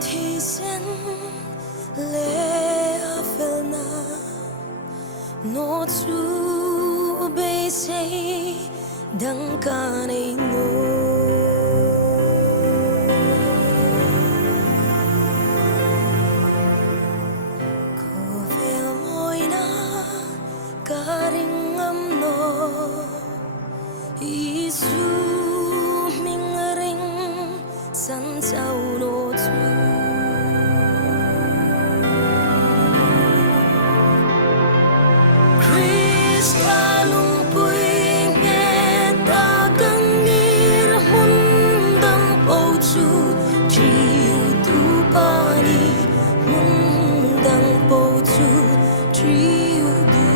thi sen le afelna no chu be sei dang ka nei no ko vel moina ka ring am no Isu ming ring san chau no chu Chris kalung pui nghe ta căng ngir mun dam po chu chiu tu pa ni mun dam po chu chiu du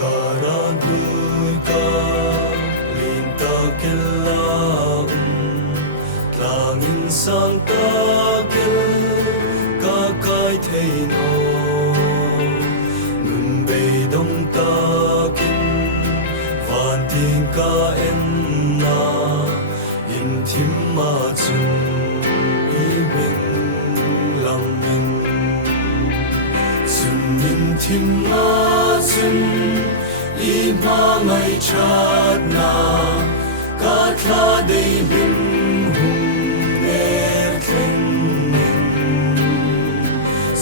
Karanduka linta kelaum Tlangin sang takel kakai theino Nun beidong takin Vantin ka enna In timma chun imin langmin Chun in timma chun Ima ngay chat na Katla day bim hung er tlenin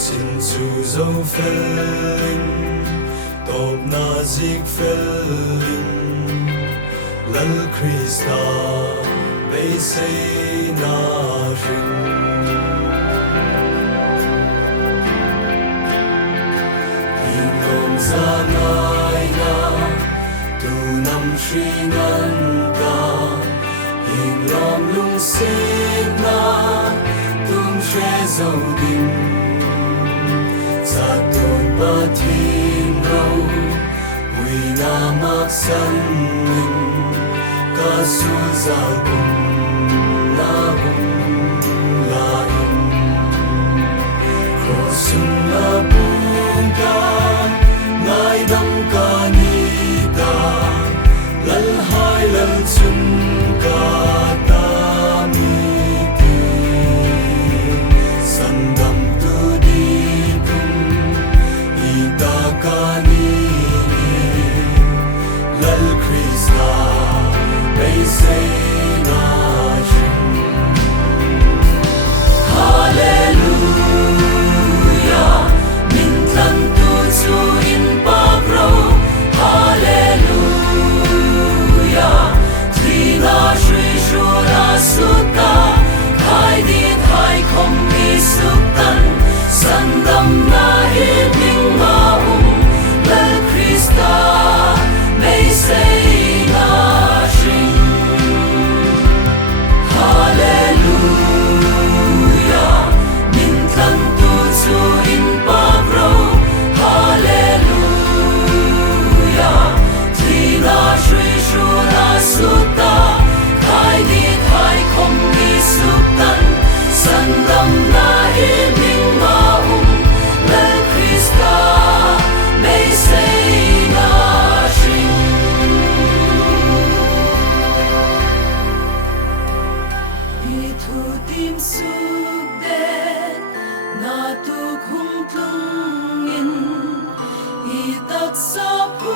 Sin chu zo felin Top na zik felin Lal Krista bay say na rin Inom za ngay na Tu nam shringan ka Hing lom lung sit na Tum shre zau dim Sa tun pa tin rau Hui na mak san min Ka su za bum la in Krosun la bung ka Ngai dam ka ni ta Lal hai lal chun ka ta mi ti San dam tu di tum I ta ka ni Lal Krista bay say na shin Hallelujah Min tlan tu chu in pa pro Hallelujah Trina shri shura sutta Khai dit hai khom mi suktan Sandam na hi ming ma Lal Krista may say na shing Hallelujah Min tlan tu chu in pa pro Hallelujah Trina shri shura sutta Khai dit hai khom mi suktan Sandam na hi ming ma Lal Krista may say na shing I thu tim suk det Na tu khung tung in I tak sa pu